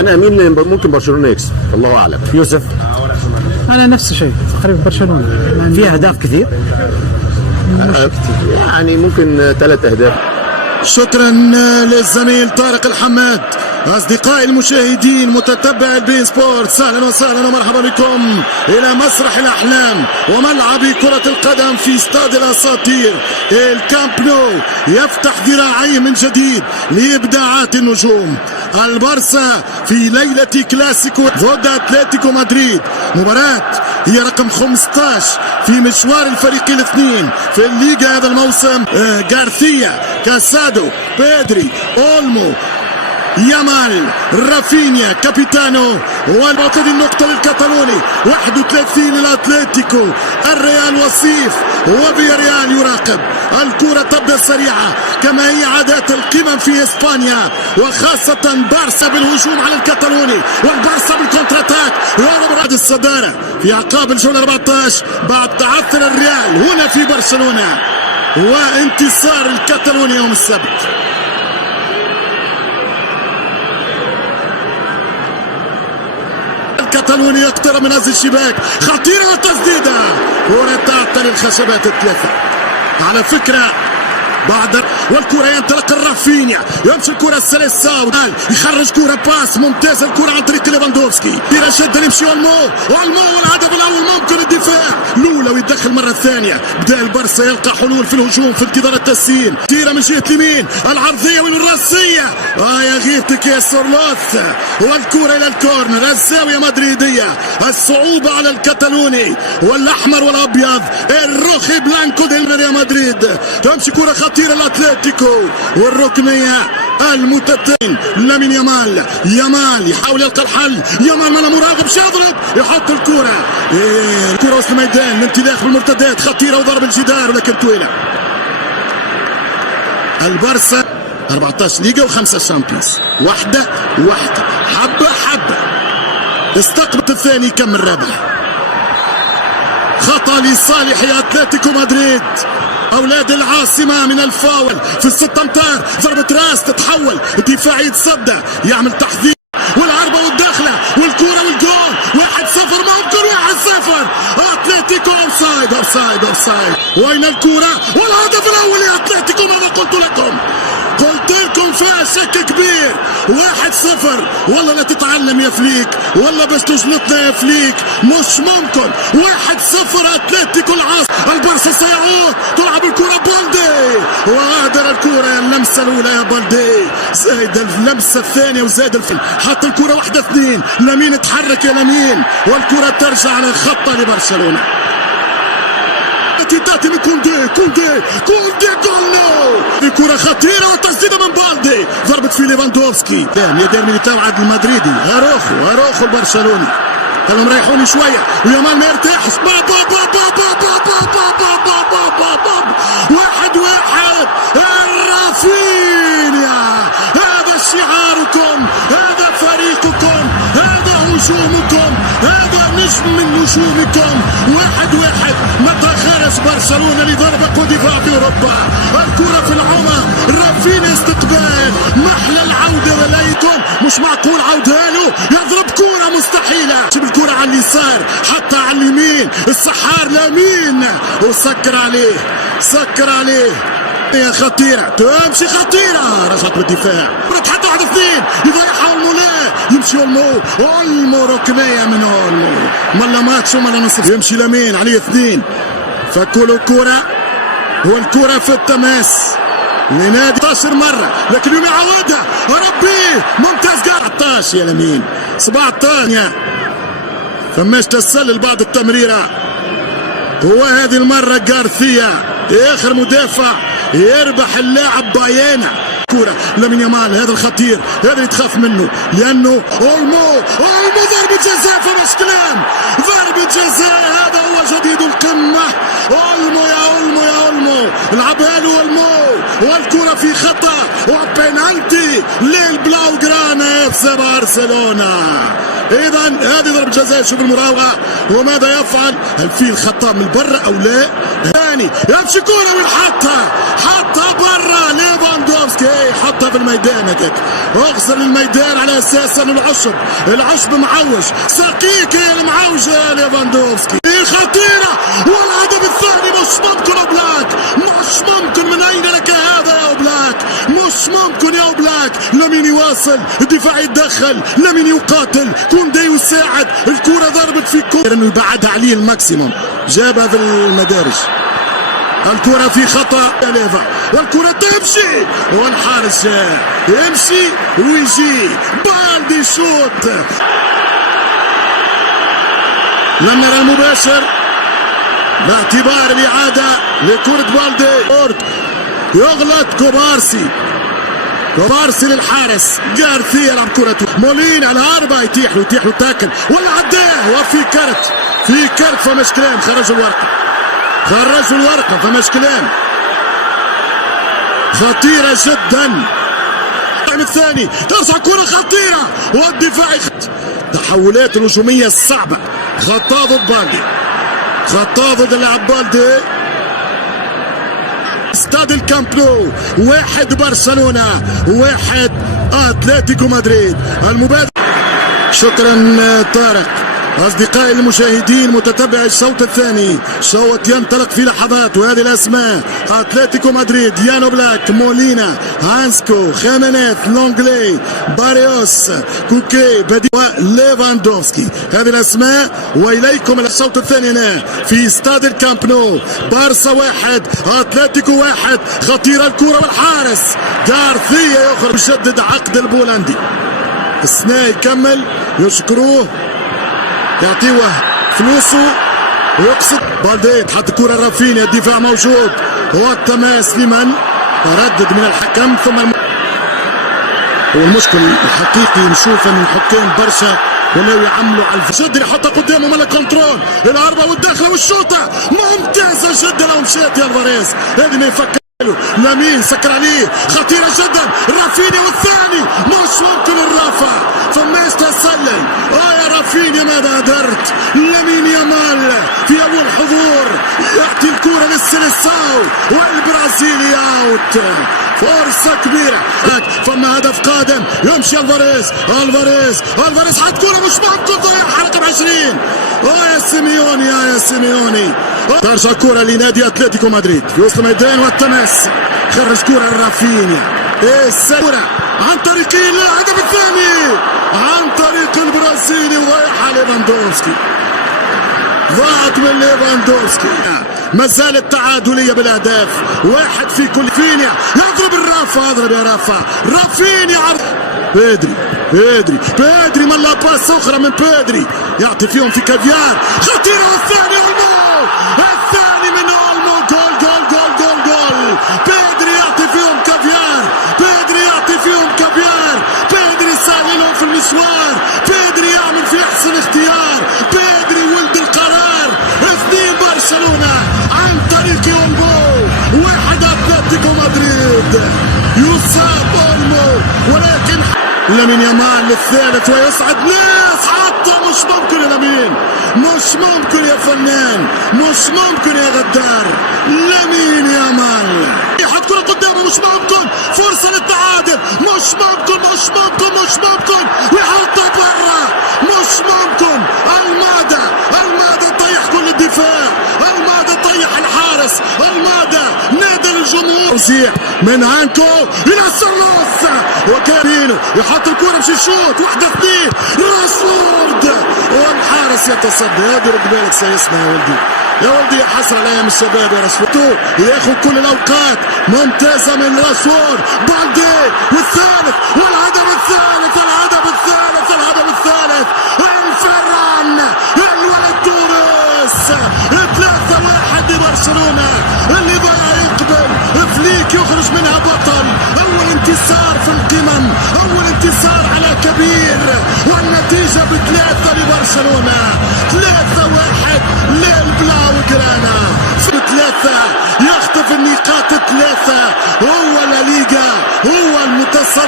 انا امين ممكن برشلونه يكسب، الله اعلم. يوسف؟ انا نفس الشيء تقريبا برشلونه في اهداف كثير يعني ممكن 3 أهداف. شكرا للزميل طارق الحماد. أصدقائي المشاهدين متتبع البين سبورتس، أهلا وسهلا ومرحبا بكم إلى مسرح الأحلام وملعب كرة القدم في استاد الأساطير. الكامب نو يفتح ذراعيه من جديد لإبداعات النجوم. البارسا في ليلة كلاسيكو ضد أتلتيكو مدريد، مباراة هي رقم 15 في مشوار الفريقين الاثنين في الليغا هذا الموسم. غارثيا، كاسادو، بيدري، أولمو، يامال، رافينيا كابيتانو. والمعطى النقطة للكتالوني، 31 للأتليتيكو. الريال وصيف وفياريال يراقب. الكرة تبدأ سريعة كما هي عادات القمم في إسبانيا، وخاصة بارسا بالهجوم على الكتالوني، والبارسا بالكونتراتاك يضرب بعد الصدارة في أعقاب الجولة 14 بعد تعثر الريال هنا في برشلونة وانتصار الكتالوني يوم السبت. الكتالوني يقترب من هذه الشباك، خطيرة وتسديدة، كرة تعطل الخشبات الثلاثة على فكرة بعد. والكرة ينطلق الرافينيا، يمشي الكرة السلساو، يخرج كرة باس ممتازة، الكرة عن طريق ليفاندوفسكي، كرة شدة يمشي والمو والهدف الأول ممكن الدفاع لولا ويدخل مرة ثانية. بدأ البارسا يلقى حلول في الهجوم في انتظار التسيين. كرة من جهة اليمين، العرضية والراسية يا غيرتك يا سورلوث، والكرة إلى الكورنر، الزاوية مدريدية. الصعوبة على الكتالوني والأحمر والأبيض، الروخي بلانكو ديل ريال مدريد. تمشي كرة خطيرة الأتليتيكو والركنية المتتين. لامين يامال يحاول يلقى الحل، يامال من مراقب يضرب يحط الكرة. الكرة وسط الميدان، الانطلاق بالمرتدات خطيرة وضرب الجدار ولكن طويلة. البارسا 14 ليغا و5 شامبيونز، واحدة حبة استقبلت الثاني يكمل رابح. خطأ لصالح أتلتيكو مدريد، أولاد العاصمة من الفاول في الست أمتار. ضربة راس تتحول، الدفاع يتصدى يعمل تحذير، والعربة والداخلة والكرة والجول. 1-0 ممكن، 1-0 أتلتيكو. أوفسايد. وين الكرة والهدف الأول يا أتلتيكو. ماذا قلت لكم فيها شك كبير. 1-0 والله لا تتعلم يا فليك، والله بس تجلطنا يا فليك، مش ممكن. 1-0 أتلتيكو العاصمة. البارسا سيعود، تلعب الكرة بولدي، وغادر الكرة اللمسة الأولى يا بولدي، زايد اللمسة الثانية وزايد الفن، حط الكرة 1-2. لامين اتحرك يا لامين، والكرة ترجع على الخط لبرشلونة. تاتي من كوندي جول. الكرة خطيرة وتسديدة من بالدي، ضربت في ليفاندوفسكي. يدير ميليتاو عاد المدريدي، اروخو البرشلوني. خلهم يريحوني شوية، ويامال ما يرتاحش. 1-1 الرافينيا. هذا شعاركم، هذا فريقكم، هذا هجومكم، هذا نجم من نجومكم. 1-1 متى خرج برشلونة لضربة ودفاع في أوروبا. الكرة في العمق، رافينيا استقبال، محلى العودة وليكم، مش معقول عودها له، يضرب كرة مستحيلة. شوف الكرة على اليسار، حتى على اليمين، السحار لامين وسكر عليه. يا خطيرة، تمشي خطيرة، رجعت بالدفاع، حتى 1-2 يضيعها المولاه، يمشي أولمو ركنية من أولمو، ملا ماتش وملا نصف. يمشي لامين عليه 2، فكوا له الكرة، والكرة في التماس لنادي 16 مرة، لكن اليوم يعودها. ربي ممتاز، 14 يا لامين، 17 فماش تسلل بعض التمريرة. هو هذه المرة غارثيا اخر مدافع يربح اللاعب بايانا. كرة لامين يامال، هذا الخطير، هذا اللي تخاف منه، لانه اولمو ضربة جزاء، فمش كلام، ضربة جزاء. هذا هو جديد القمة. اولمو لعبها له اولمو، والكرة في خطأ وبينالتي للبلاوغرانا FC برشلونة. اذا هذه ضربة جزاء. شوف المراوغة وماذا يفعل؟ هل في الخطأ من برا او لا؟ ثاني يمشي كورة ويحطها، حطها برا ليفاندوفسكي، حطها في الميدان هكاك، اغسل الميدان على اساس انه العشب معوج، ساقيك هي المعوجة ليفاندوفسكي. خطيرة والهدف الثاني. مش ممكن اوبلاك، مش ممكن. من اين لك هذا يا اوبلاك؟ مش ممكن يا اوبلاك. لمين يواصل؟ الدفاع يتدخل، لمين يقاتل؟ كوندي يساعد، الكرة ضربت في كورة انه يبعدها عليه الماكسيموم، جابها في المدارج. الكرة في خطأ ليفا والكرة تمشي والحارس يمشي ويجي بالدي شوت. لم نرى المباشر باعتبار الإعادة لكرة بالدي. يغلط كوبارسي للحارس، جارثيا يلعب كرة مولين على الهاربة، يتيح له تاكل ولا عداه، وفي كرت فمش كلام. خرجوا الورقة فمش كلام. خطيرة جدا. الثاني ترجع كرة خطيرة والدفاع تحولات الهجومية الصعبة. خطأ ضد اللاعب بالدي. استاد الكامب نو 1 برشلونة 1 اتلتيكو مدريد. المبادرة. شكرا طارق. أصدقائي المشاهدين متتبعي الشوط الثاني، شوط ينطلق في لحظات، وهذه الأسماء: أتلتيكو مدريد، يان أوبلاك، مولينا، هانسكو، خيمينيز، لونغلي، باريوس، كوكي، بدي، ليفاندوفسكي. هذه الأسماء وإليكم الشوط الثاني هنا في استاد الكامب نو. بارسا 1 أتلتيكو 1. خطيرة الكرة والحارس جارثيا يخرج يشدد عقد البولندي. السنا يكمل، يشكروه، يعطيه فلوسه ويقصد. بالدي تحط كرة رافينيا، الدفاع موجود، هو التماس لمن تردد من الحكم. ثم والمشكل الحقيقي نشوف ان الحكام برشا ولاو يعملوا على الشد. يحطها قدامه ملك كنترول، العربة والداخلة والشوطة ممتازة جدا. لو مشيت يا الفاريز هذه ما يفكر لامين، سكر عليه، خطيرة جدا. رافينيا والثاني، مش ممكن الرافع فماش تسلل. يا رافينيا ماذا درت؟ لامين يامال في اول حضور يعطي الكرة للسيليساو والبرازيلي اوت. فرصة كبيرة، فما هدف قادم. يمشي الفاريز حط كرة مش ممكن، ضيعها رقم 20. يا سيميوني ترجع كرة لنادي اتلتيكو مدريد في وسط الميدان والتماس. خرج كرة رافينيا، الكرة عن طريق الهدف الثاني عن طريق البرازيلي، وضيعها ليفاندوفسكي. ضاعت من ليفاندوفسكي. ما زالت تعادلية بالاهداف، 1 في كل. فينيا يضرب الرافع، اضرب يا رافع. رافينيا عرض بيدري ملا باس اخرى من بيدري، يعطي فيهم في كافيار. خطيرة والثاني اولمو، الثاني من اولمو. جول. بيدري يعطي فيهم كافيار. بيدري سهلهم في المشوار. بيدري يعمل في احسن اختيار. بيدري ولد القرار. 2 برشلونة عن طريق اولمو، 1 اتلتيكو مدريد. يصاب اولمو ولكن لامين يامال للثالث ويصعد ناس. حتى مش ممكن يا لامين، مش ممكن يا فنان، مش ممكن يا غدار. لامين يامال يحط كرة قدامه، مش ممكن. فرصة للتعادل، مش ممكن. يحطها برا، مش ممكن. المادا طيح كل الدفاع، المادا طيح الحارس، المادا نادى الجمهور. توزيع من هانكو الى سارلوس، وكارينو يحط الكرة مش يشوط. 1-2 راشفورد والحارس يتصدى. هذه رد بالك سيسمع يا ولدي، حسرة على ايام الشباب يا راشفورد. ياخذ كل الاوقات ممتازة من راشفورد. بالدي والثالث والهدف الثالث. الفران الولد توريس. 3-1 لبرشلونة. اللي ضيع يقبل، فليك يخرج منها بطل. اول انتصار في القمم، اول انتصار على كبير، والنتيجة ب3 لبرشلونة. 3-1 للبلاو جرانا. 3 يخطف النقاط 3. هو لا ليغا، هو المتصدر.